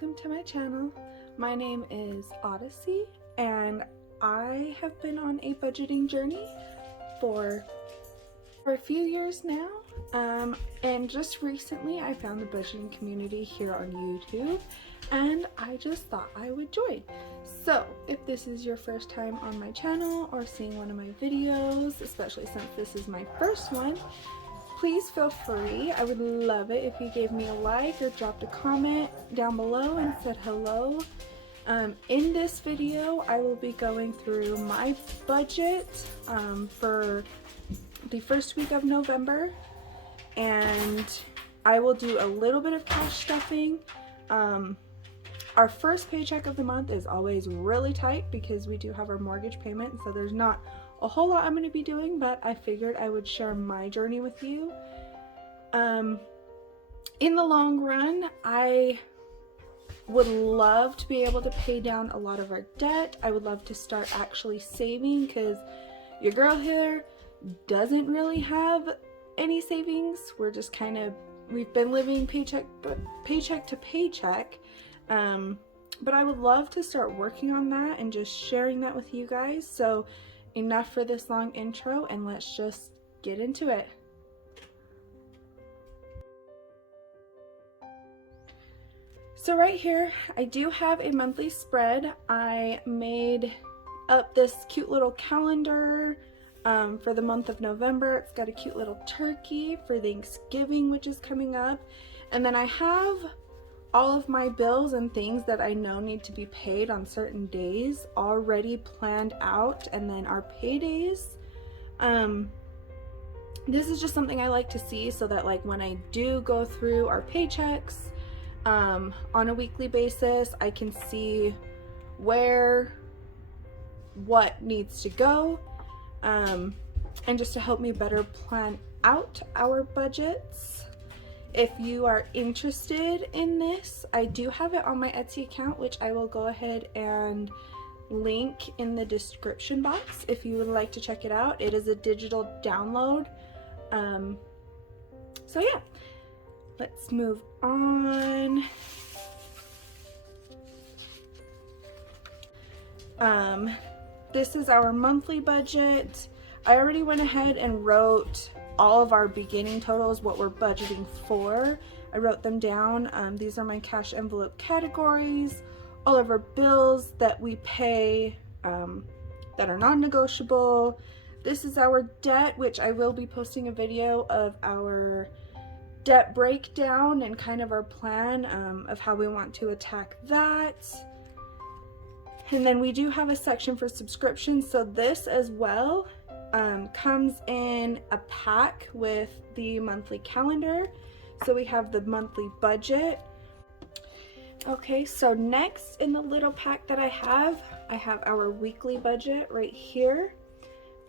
welcome to my channel. My name is Odyssey and I have been on a budgeting journey for a few years now, and just recently I found the budgeting community here on YouTube and I just thought I would join. So if this is your first time on my channel or seeing one of my videos, especially since this is my first one, please feel free. I would love it if you gave me a like or dropped a comment down below and said hello. In this video, I will be going through my budget for the first week of November, and I will do a little bit of cash stuffing. Our first paycheck of the month is always really tight because we do have our mortgage payment, so there's not a whole lot I'm going to be doing, but I figured I would share my journey with you. In the long run, I would love to be able to pay down a lot of our debt. I would love to start actually saving because your girl here doesn't really have any savings. We're just we've been living paycheck to paycheck. But I would love to start working on that and just sharing that with you guys. So enough for this long intro, and let's just get into it. So right here, I do have a monthly spread. I made up this cute little calendar for the month of November. It's got a cute little turkey for Thanksgiving, which is coming up. And then I have all of my bills and things that I know need to be paid on certain days already planned out, and then our paydays. This is just something I like to see so that like when I do go through our paychecks on a weekly basis, I can see what needs to go, and just to help me better plan out our budgets. If you are interested in this, I do have it on my Etsy account, which I will go ahead and link in the description box if you would like to check it out. It is a digital download. So yeah, let's move on. This is our monthly budget. I already went ahead and wrote all of our beginning totals, what we're budgeting for. I wrote them down. These are my cash envelope categories, all of our bills that we pay that are non-negotiable. This is our debt, which I will be posting a video of our debt breakdown and kind of our plan of how we want to attack that. And then we do have a section for subscriptions, so this as well comes in a pack with the monthly calendar. So we have the monthly budget. Okay, so next in the little pack that I have our weekly budget right here.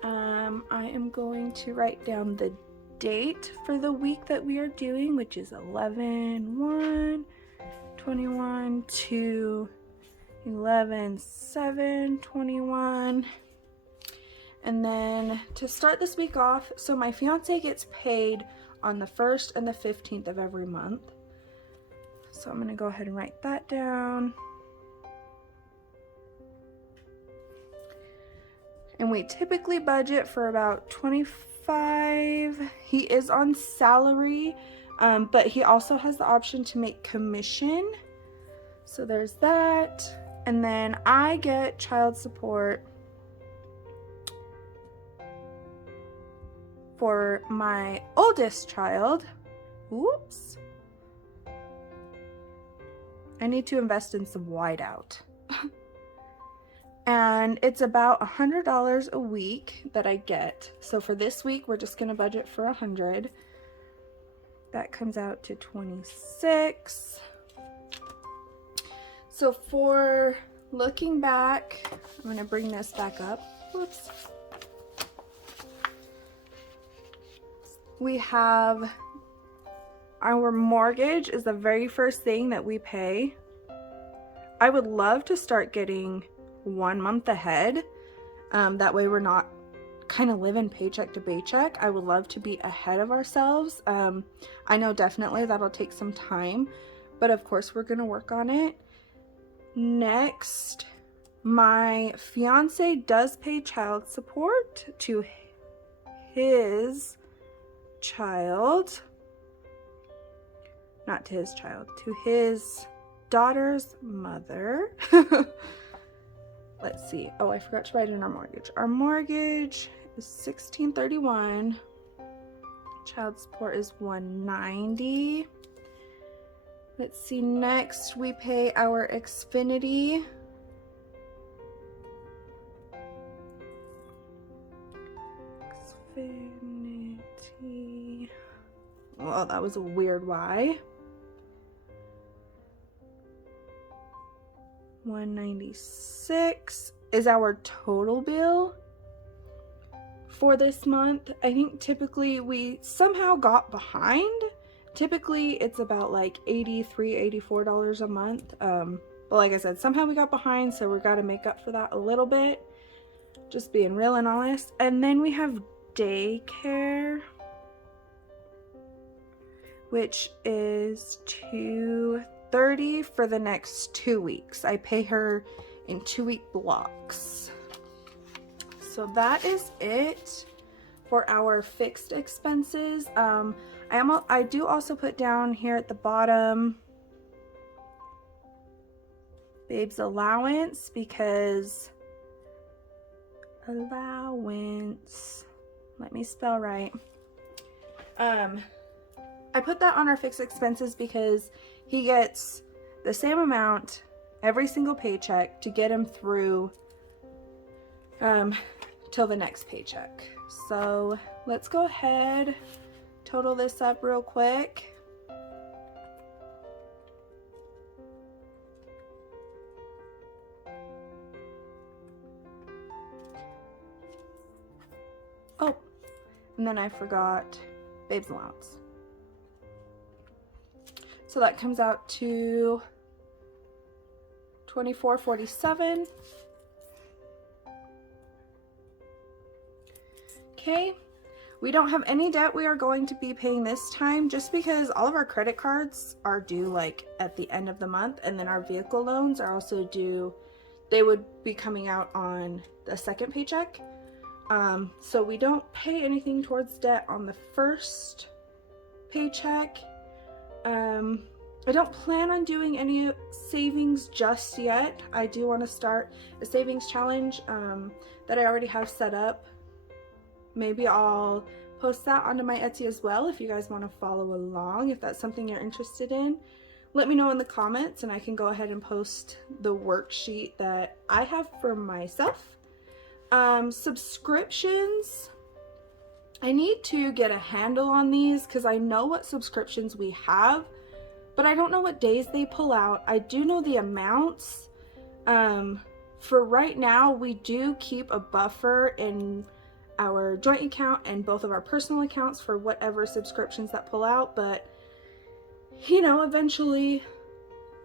I am going to write down the date for the week that we are doing, which is 11/1/21 to 11/7/21. And then to start this week off, so my fiance gets paid on the 1st and the 15th of every month. So I'm going to go ahead and write that down. And we typically budget for about 25. He is on salary, but he also has the option to make commission. So there's that. And then I get child support for my oldest child. Whoops. I need to invest in some whiteout. And it's about $100 a week that I get. So for this week, we're just gonna budget for 100. That comes out to 26. So for looking back, I'm gonna bring this back up. Whoops. We have our mortgage is the very first thing that we pay. I would love to start getting 1 month ahead. That way we're not kind of living paycheck to paycheck. I would love to be ahead of ourselves. I know definitely that'll take some time, but of course we're gonna work on it. Next, my fiance does pay child support to his child, not to his child, to his daughter's mother. Let's see. Oh, I forgot to write in our mortgage. Our mortgage is $1,631. Child support is $190. Let's see. Next, we pay our Xfinity. Xfinity. Well, that was a weird Y. $196 is our total bill for this month. I think typically we somehow got behind. Typically it's about like $83, $84 a month. But like I said, somehow we got behind, so we got to make up for that a little bit. Just being real and honest. And then we have daycare, which is $230 for the next 2 weeks. I pay her in 2-week blocks. So that is it for our fixed expenses. I do also put down here at the bottom Babe's allowance, because allowance, let me spell right. I put that on our fixed expenses because he gets the same amount every single paycheck to get him through till the next paycheck. So let's go ahead, total this up real quick. Oh, and then I forgot Babe's allowance. So that comes out to $24.47. Okay, we don't have any debt we are going to be paying this time, just because all of our credit cards are due like at the end of the month, and then our vehicle loans are also due. They would be coming out on the second paycheck. So we don't pay anything towards debt on the first paycheck. I don't plan on doing any savings just yet. I do want to start a savings challenge that I already have set up. Maybe I'll post that onto my Etsy as well if you guys want to follow along. If that's something you're interested in, let me know in the comments and I can go ahead and post the worksheet that I have for myself. Subscriptions, I need to get a handle on these because I know what subscriptions we have, but I don't know what days they pull out. I do know the amounts. For right now, we do keep a buffer in our joint account and both of our personal accounts for whatever subscriptions that pull out, but you know, eventually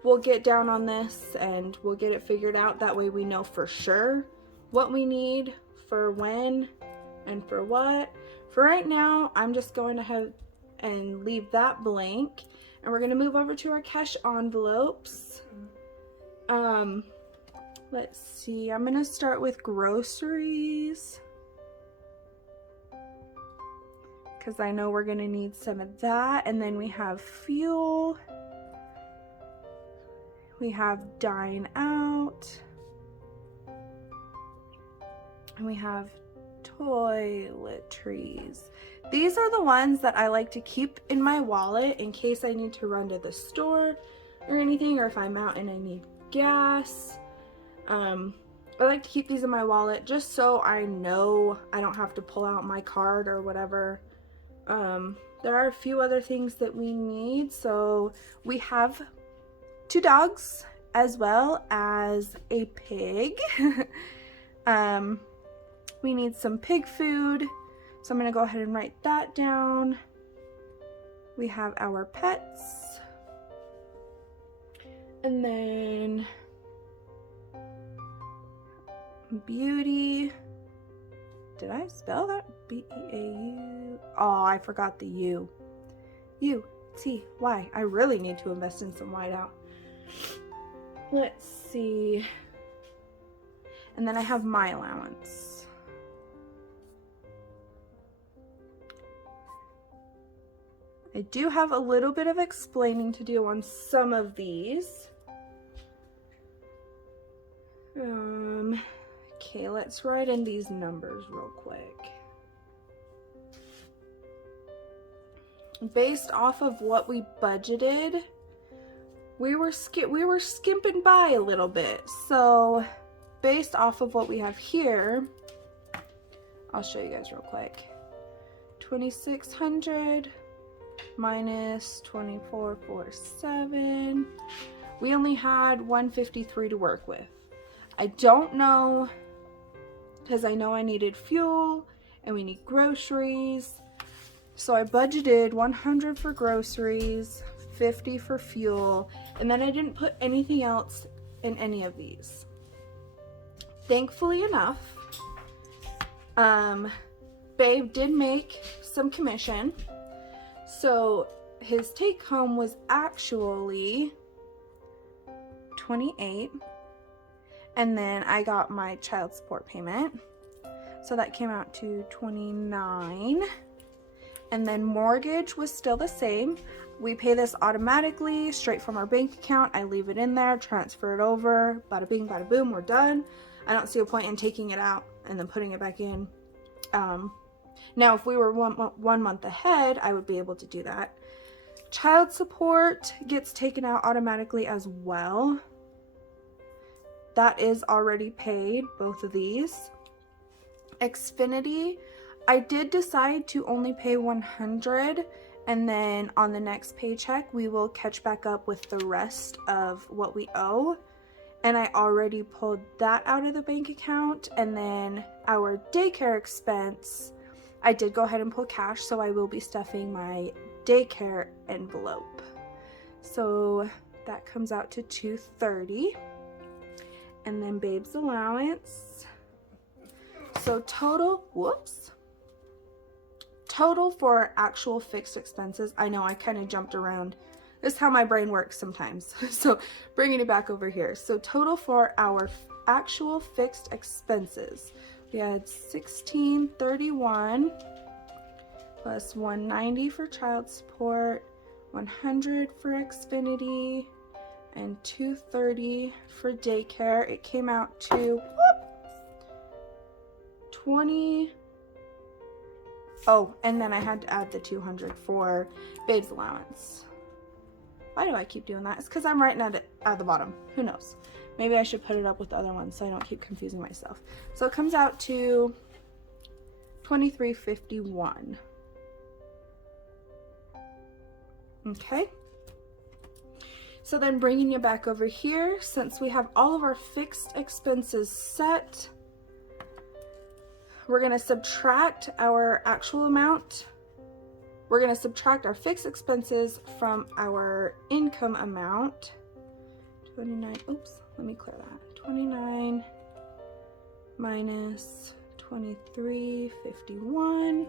we'll get down on this and we'll get it figured out. That way we know for sure what we need for when and for what. For right now, I'm just going to have and leave that blank, and we're going to move over to our cash envelopes. Let's see, I'm going to start with groceries because I know we're going to need some of that. And then we have fuel, we have dine out, and we have toiletries. These are the ones that I like to keep in my wallet in case I need to run to the store or anything, or if I'm out and I need gas. I like to keep these in my wallet just so I know I don't have to pull out my card or whatever. There are a few other things that we need. So we have 2 dogs as well as a pig. We need some pig food, so I'm going to go ahead and write that down. We have our pets, and then beauty. Did I spell that? B-E-A-U? Oh, I forgot the U. see why. I really need to invest in some whiteout. Let's see. And then I have my allowance. I do have a little bit of explaining to do on some of these. Okay, let's write in these numbers real quick. Based off of what we budgeted, we were skimping by a little bit. So based off of what we have here, I'll show you guys real quick. 2,600 minus 2,447. We only had 153 to work with. I don't know, because I know I needed fuel and we need groceries. So I budgeted 100 for groceries, 50 for fuel, and then I didn't put anything else in any of these. Thankfully enough, Babe did make some commission. So his take home was actually 28. And then I got my child support payment. So that came out to 29. And then mortgage was still the same. We pay this automatically straight from our bank account. I leave it in there, transfer it over, bada bing, bada boom, we're done. I don't see a point in taking it out and then putting it back in. Now, if we were one month ahead, I would be able to do that. Child support gets taken out automatically as well. That is already paid, both of these. Xfinity, I did decide to only pay 100, and then on the next paycheck, we will catch back up with the rest of what we owe. And I already pulled that out of the bank account. And then our daycare expense, I did go ahead and pull cash, so I will be stuffing my daycare envelope. So that comes out to $230. And then Babe's allowance. So total for actual fixed expenses. I know I kind of jumped around. This is how my brain works sometimes. So bringing it back over here. So total for our actual fixed expenses, we had 1,631 plus 190 for child support, 100 for Xfinity, and 230 for daycare. It came out to 20. Oh, and then I had to add the 200 for Babe's allowance. Why do I keep doing that? It's because I'm writing at the bottom. Who knows? Maybe I should put it up with the other ones so I don't keep confusing myself. So it comes out to $23.51. Okay. So then bringing you back over here, since we have all of our fixed expenses set, we're going to subtract our actual amount. We're going to subtract our fixed expenses from our income amount. 29, oops, let me clear that. 29 minus 23.51.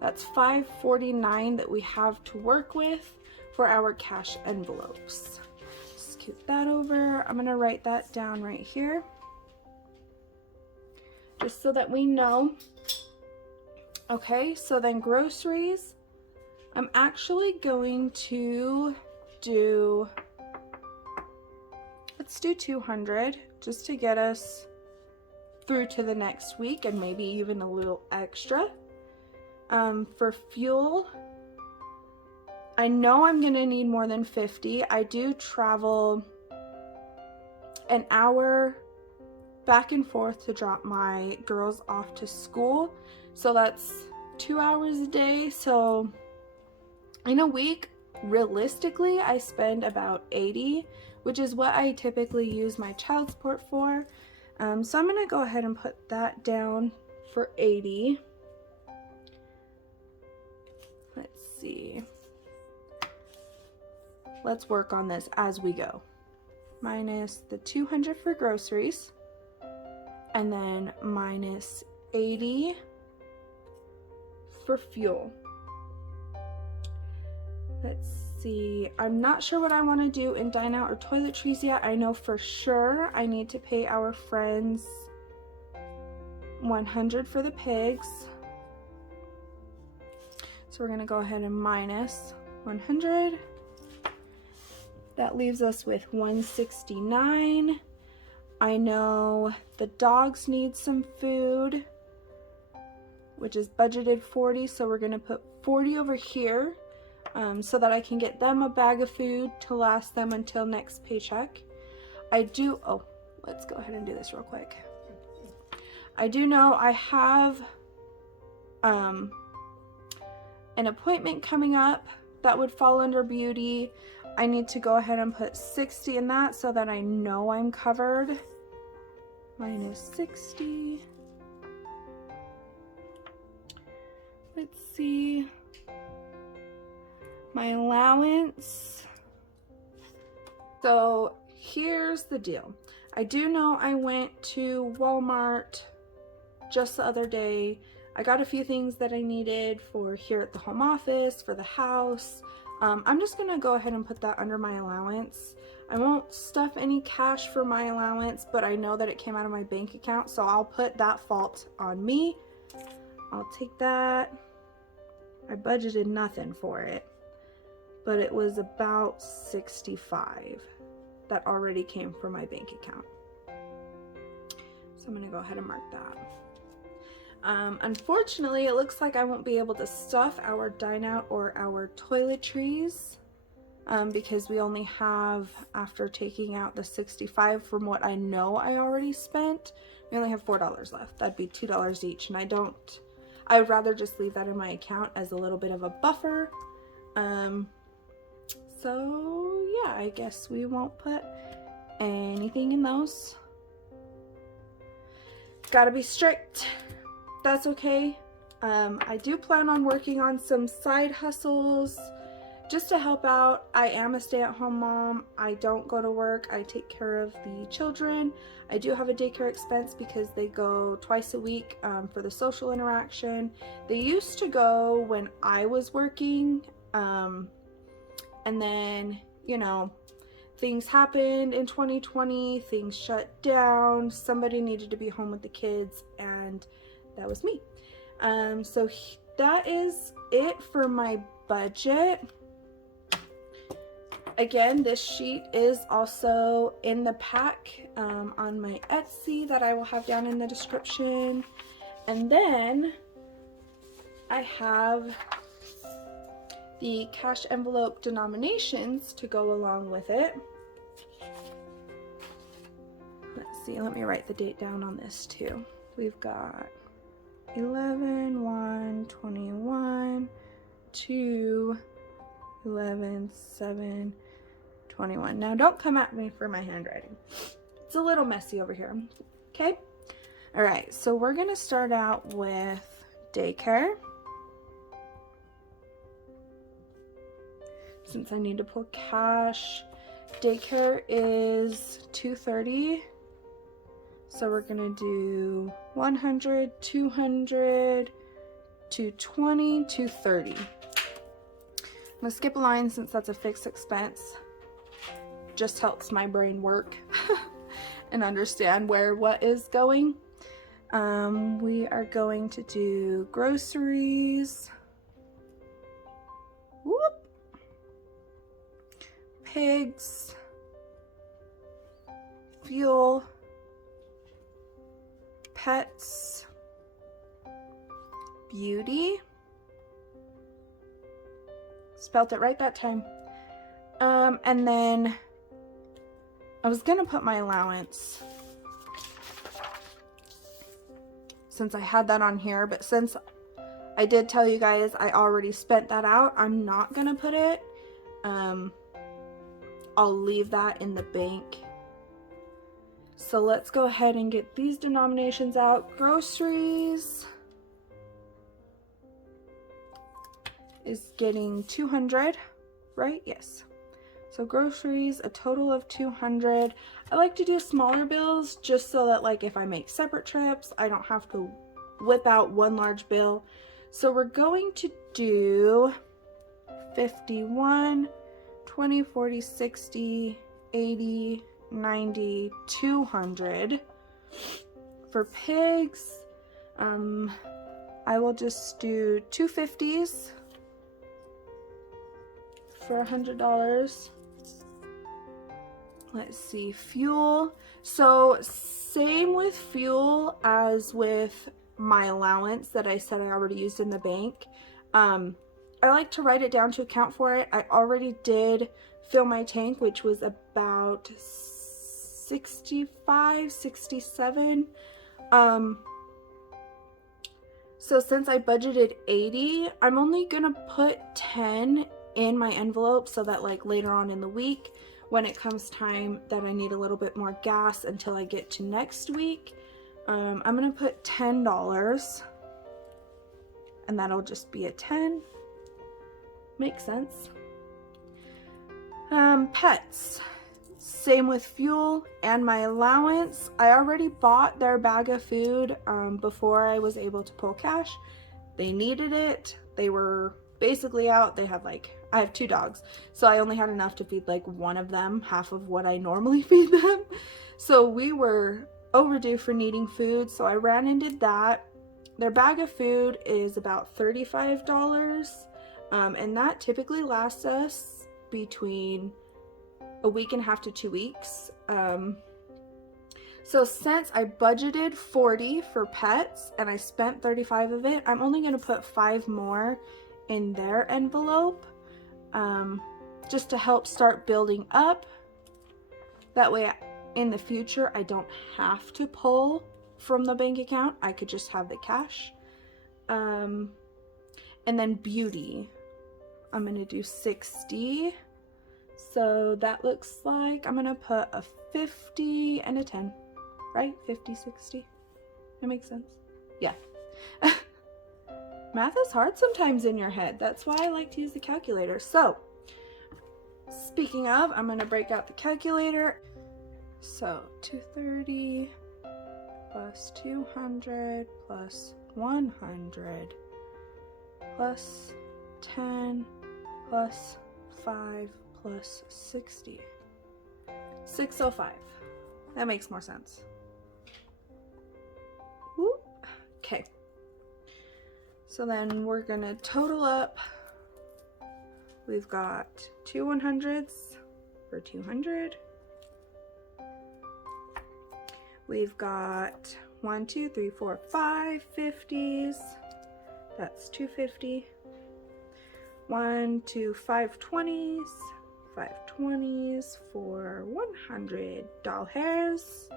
That's $549 that we have to work with for our cash envelopes. Scoot that over. I'm going to write that down right here, just so that we know. Okay, so then groceries, I'm actually going to do, let's do 200 just to get us through to the next week and maybe even a little extra. For fuel, I know I'm gonna need more than 50. I do travel an hour back and forth to drop my girls off to school. So that's 2 hours a day. So in a week, realistically, I spend about 80, which is what I typically use my child support for. So I'm gonna go ahead and put that down for 80. Let's see. Let's work on this as we go. Minus the 200 for groceries, and then minus 80 for fuel. Let's see. I'm not sure what I want to do in dine out or toiletries yet. I know for sure I need to pay our friends $100 for the pigs. So we're gonna go ahead and minus 100. That leaves us with 169. I know the dogs need some food, which is budgeted 40, so we're gonna put 40 over here so that I can get them a bag of food to last them until next paycheck. Let's go ahead and do this real quick. I do know I have an appointment coming up that would fall under beauty. I need to go ahead and put 60 in that so that I know I'm covered. Minus 60. Let's see. My allowance. So here's the deal. I do know I went to Walmart just the other day. I got a few things that I needed for here at the home office, for the house. I'm just gonna go ahead and put that under my allowance. I won't stuff any cash for my allowance, but I know that it came out of my bank account, so I'll put that fault on me. I'll take that. I budgeted nothing for it, but it was about 65 that already came from my bank account. So I'm gonna go ahead and mark that. Unfortunately, it looks like I won't be able to stuff our dine out or our toiletries because we only have, after taking out the 65 from what I know I already spent, we only have $4 left. That'd be $2 each, and I would rather just leave that in my account as a little bit of a buffer. So yeah, I guess we won't put anything in those. Gotta be strict. That's okay. I do plan on working on some side hustles just to help out. I am a stay-at-home mom. I don't go to work. I take care of the children. I do have a daycare expense because they go twice a week for the social interaction. They used to go when I was working, and then, you know, things happened in 2020, things shut down, somebody needed to be home with the kids, and that was me. So that is it for my budget. Again, this sheet is also in the pack on my Etsy that I will have down in the description. And then I have the cash envelope denominations to go along with it. Let's see, let me write the date down on this too. We've got 11/1/21 to 11/7/21. Now don't come at me for my handwriting. It's a little messy over here. Okay? All right, so we're gonna start out with daycare. Since I need to pull cash, daycare is $230. So we're gonna do 100, 200, 220, 230. I'm gonna skip a line since that's a fixed expense. Just helps my brain work and understand where what is going. We are going to do groceries. Whoop. Pigs. Fuel. Pets, beauty, spelt it right that time, and then I was gonna put my allowance since I had that on here, but since I did tell you guys I already spent that out, I'm not gonna put it. I'll leave that in the bank. So let's go ahead and get these denominations out. Groceries is getting 200, right? Yes. So groceries, a total of 200. I like to do smaller bills just so that, like, if I make separate trips, I don't have to whip out one large bill. So we're going to do 51, 20, 40, 60, 80, 90, 200. For pigs, I will just do 250s for $100. Let's see, fuel. So same with fuel as with my allowance that I said I already used in the bank. I like to write it down to account for it. I already did fill my tank, which was about 65, 67. So since I budgeted 80, I'm only gonna put 10 in my envelope so that like later on in the week, when it comes time that I need a little bit more gas until I get to next week, I'm gonna put $10 and that'll just be a 10. Makes sense. Pets. Same with fuel and my allowance. I already bought their bag of food before I was able to pull cash. They needed it. They were basically out. They had I have 2 dogs, so I only had enough to feed like one of them, half of what I normally feed them. So we were overdue for needing food, so I ran and did that. Their bag of food is about $35, and that typically lasts us between a week and a half to 2 weeks. So since I budgeted 40 for pets and I spent 35 of it, I'm only going to put 5 more in their envelope, just to help start building up. That way in the future I don't have to pull from the bank account. I could just have the cash. And then beauty, I'm going to do 60. So that looks like I'm gonna put a 50 and a 10, right? 50, 60. That makes sense. Yeah. Math is hard sometimes in your head. That's why I like to use the calculator. So, speaking of, I'm gonna break out the calculator. So, 230 plus 200 plus 100 plus 10 plus 5 plus 60. 605. That makes more sense. Whoop. Okay. So then we're gonna total up. We've got 2 100s for 200. We've got 1, 2, 3, 4, 5 50s. That's 250. 1, 2, 5 20s. 5 20s for $100.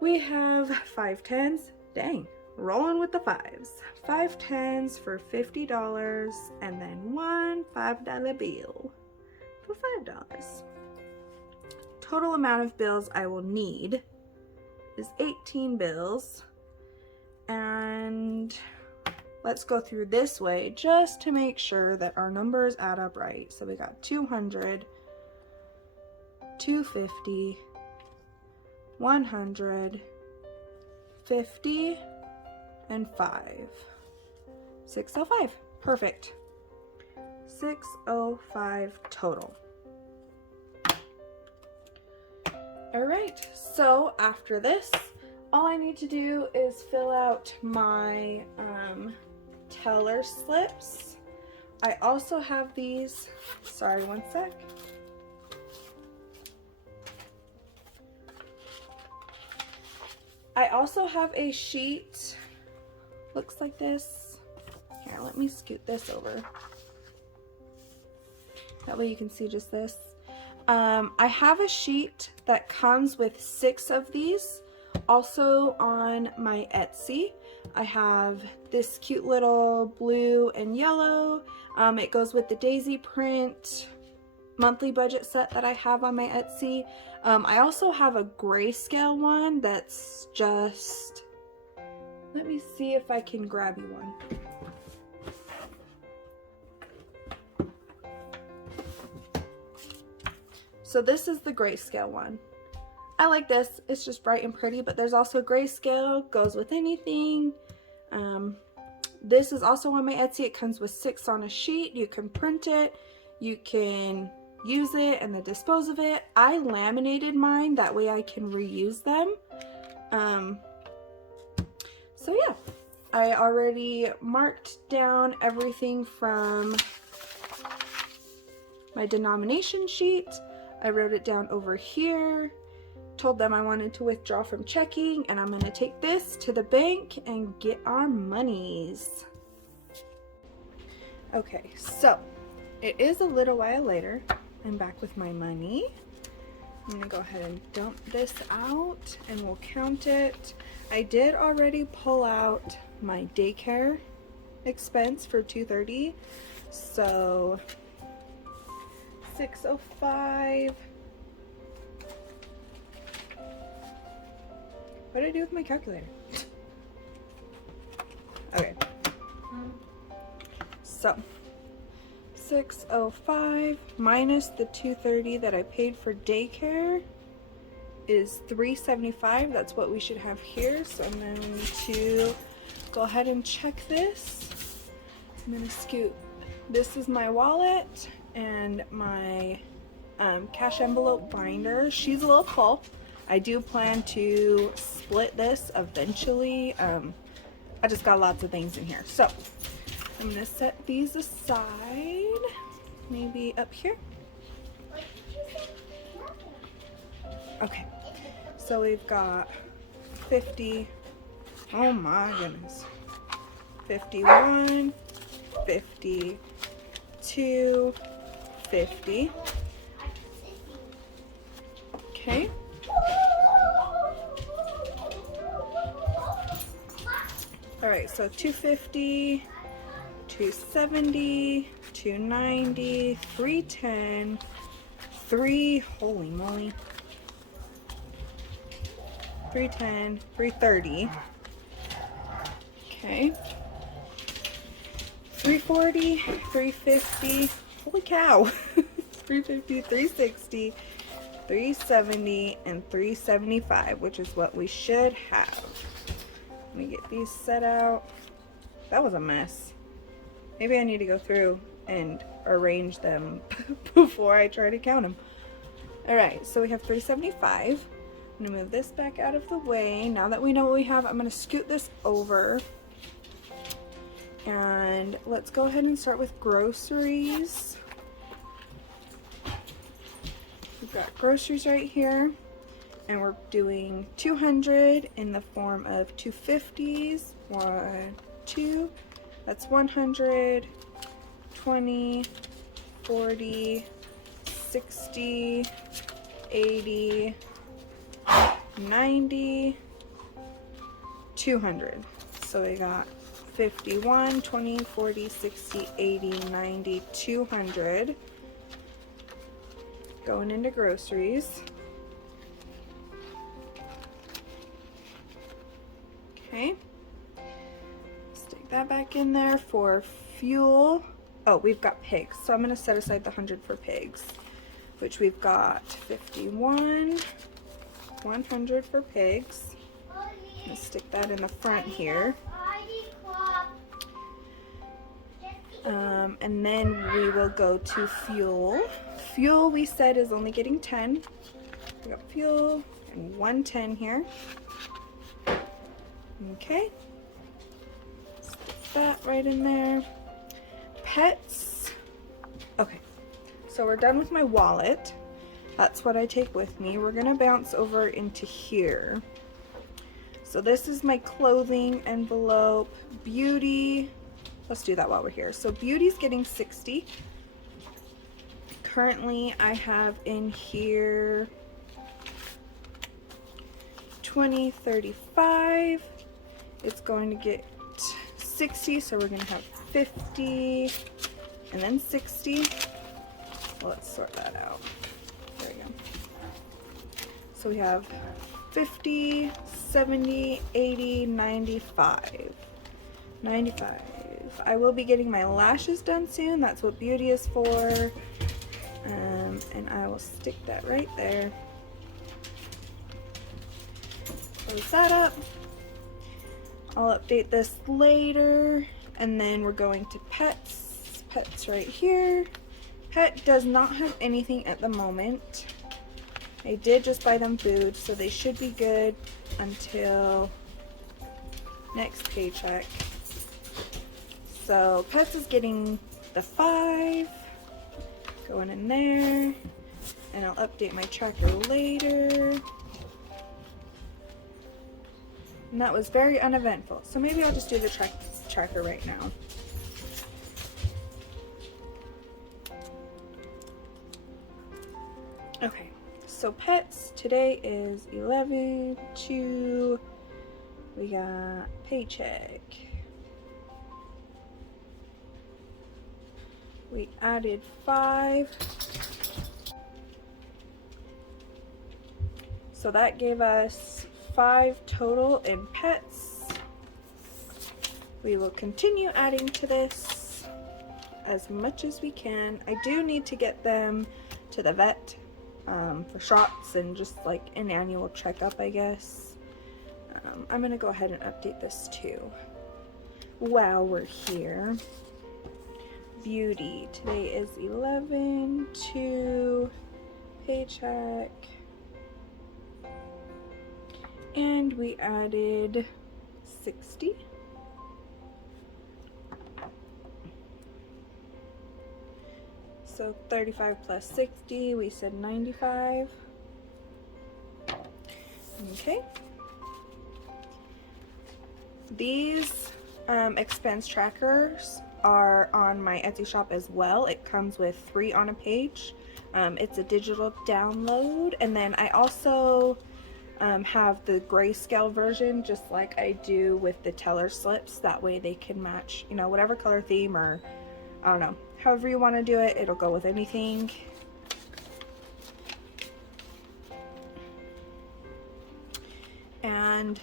We have 5 10s. Dang, rolling with the 5s. 5 10s for $50, and then 1 $5 bill for $5. Total amount of bills I will need is 18 bills, and let's go through this way just to make sure that our numbers add up right. So we got 200, 250, 100, 50, and 5. 605. Perfect. 605 total. All right, so after this, all I need to do is fill out my teller slips. I also have these, sorry, one sec. I also have a sheet, looks like this. Here, let me scoot this over. That way you can see just this. I have a sheet that comes with 6 of these. Also on my Etsy, I have this cute little blue and yellow. It goes with the daisy print monthly budget set that I have on my Etsy. I also have a grayscale one that's just, let me see if I can grab you one. So this is the grayscale one. I like this, it's just bright and pretty, but there's also grayscale, goes with anything. This is also on my Etsy. It comes with 6 on a sheet. You can print it, you can use it and then dispose of it. I laminated mine, that way I can reuse them. So yeah, I already marked down everything from my denomination sheet. I wrote it down over here, told them I wanted to withdraw from checking, and I'm going to take this to the bank and get our monies. Okay, so it is a little while later. I'm back with my money. I'm going to go ahead and dump this out and we'll count it. I did already pull out my daycare expense for $230, so $605. What did I do with my calculator? Okay. So, $605 minus the $230 that I paid for daycare is $375. That's what we should have here. So I'm going to go ahead and check this. I'm going to scoot. This is my wallet and my cash envelope binder. She's a little full. I do plan to split this eventually. I just got lots of things in here. So I'm going to set these aside. Maybe up here. Okay. So we've got 50. Oh my goodness. 51, 52, 50. Okay. All right, so 250, 270, 290, 310, holy moly. 310, 330. Okay. 340, 350. Holy cow. 350, 360, 370, and 375, which is what we should have. Let me get these set out. That was a mess. Maybe I need to go through and arrange them before I try to count them. Alright, so we have 375. I'm going to move this back out of the way. Now that we know what we have, I'm going to scoot this over. And let's go ahead and start with groceries. We've got groceries right here. And we're doing 200 in the form of 250s. 1, 2. That's 100, 20, 40, 60, 80, 90, 200. So we got 51, 20, 40, 60, 80, 90, 200 going into groceries. Okay. Stick that back in there for fuel. Oh, we've got pigs. So I'm going to set aside the 100 for pigs, which we've got 51, 100 for pigs. Let's stick that in the front here. And then we will go to fuel. Fuel, we said, is only getting 10. We got fuel and 110 here. Okay. Stick that right in there. Pets. Okay. So we're done with my wallet. That's what I take with me. We're gonna bounce over into here. So this is my clothing envelope. Beauty. Let's do that while we're here. So beauty's getting 60. Currently I have in here 20, 35. It's going to get 60, so we're going to have 50 and then 60. Let's sort that out. There we go. So we have 50, 70, 80, 95. 95. I will be getting my lashes done soon. That's what beauty is for. And I will stick that right there. Close that up. I'll update this later. And then we're going to pets. Pets right here. Pet does not have anything at the moment. I did just buy them food, so they should be good until next paycheck. So pets is getting the 5 going in there, and I'll update my tracker later. And that was very uneventful, so maybe I'll just do the tracker right now. Okay, so pets, today is 11/2. We got paycheck. We added 5. So that gave us 5 total in pets. We will continue adding to this as much as we can. I do need to get them to the vet for shots and just like an annual checkup, I guess. I'm gonna go ahead and update this too while we're here. Beauty, today is 11/2, paycheck, and we added 60. So 35 plus 60, we said 95. Okay. These expense trackers are on my Etsy shop as well. It comes with 3 on a page. It's a digital download, and then I also have the grayscale version, just like I do with the teller slips. That way they can match, you know, whatever color theme, or I don't know, however you want to do it. It'll go with anything. And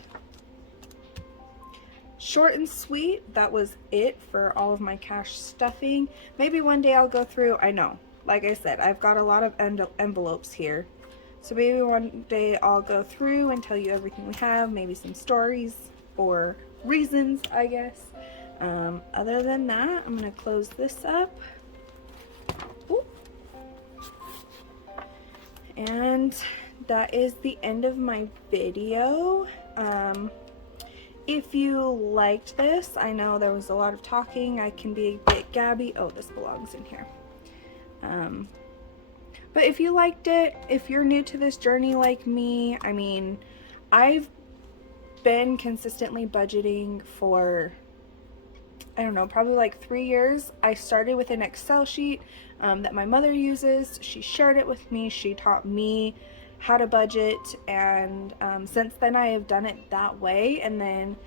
short and sweet, that was it for all of my cash stuffing. Maybe one day I'll go through, I know, like I said, I've got a lot of envelopes here. So maybe one day I'll go through and tell you everything we have, maybe some stories or reasons, I guess. Other than that, I'm going to close this up. Ooh. And that is the end of my video. If you liked this, I know there was a lot of talking. I can be a bit gabby. Oh, this belongs in here. But if you liked it, if you're new to this journey like me, I mean, I've been consistently budgeting for, I don't know, probably like 3 years. I started with an Excel sheet that my mother uses. She shared it with me. She taught me how to budget, and since then I have done it that way. And then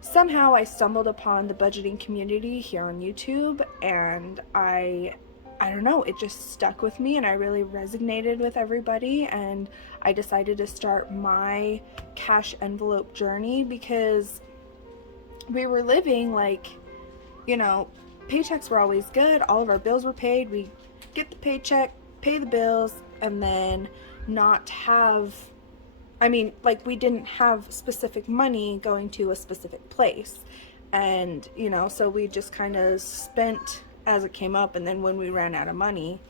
somehow I stumbled upon the budgeting community here on YouTube, and I don't know, it just stuck with me, and I really resonated with everybody, and I decided to start my cash envelope journey because we were living like, you know, paychecks were always good, all of our bills were paid, we get the paycheck, pay the bills, and then not have, I mean, like, we didn't have specific money going to a specific place, and, you know, so we just kind of spent as it came up, and then when we ran out of money,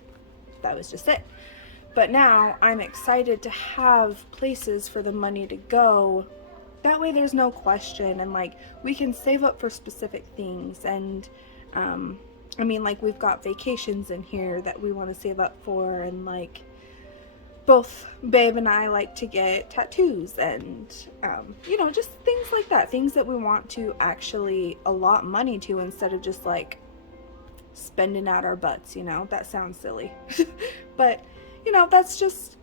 that was just it. But now I'm excited to have places for the money to go. That way there's no question, and like, we can save up for specific things. And I mean, like, we've got vacations in here that we want to save up for, and like, both Babe and I like to get tattoos, and you know, just things like that, things that we want to actually allot money to instead of just like spending out our butts, you know. That sounds silly. But you know, that's just,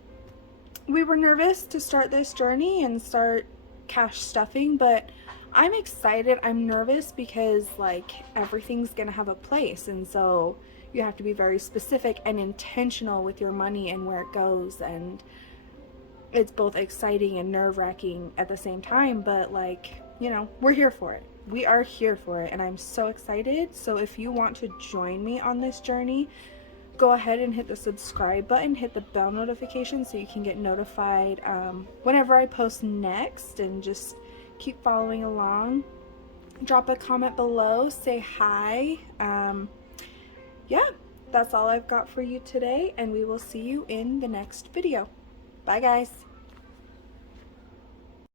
we were nervous to start this journey and start cash stuffing, but I'm excited. I'm nervous because like, everything's gonna have a place, and so you have to be very specific and intentional with your money and where it goes, and it's both exciting and nerve-wracking at the same time. But like, you know, we're here for it. We are here for it, and I'm so excited. So if you want to join me on this journey, go ahead and hit the subscribe button, hit the bell notification so you can get notified whenever I post next, and just keep following along. drop a comment below, say hi. Yeah, that's all I've got for you today, and we will see you in the next video. Bye guys.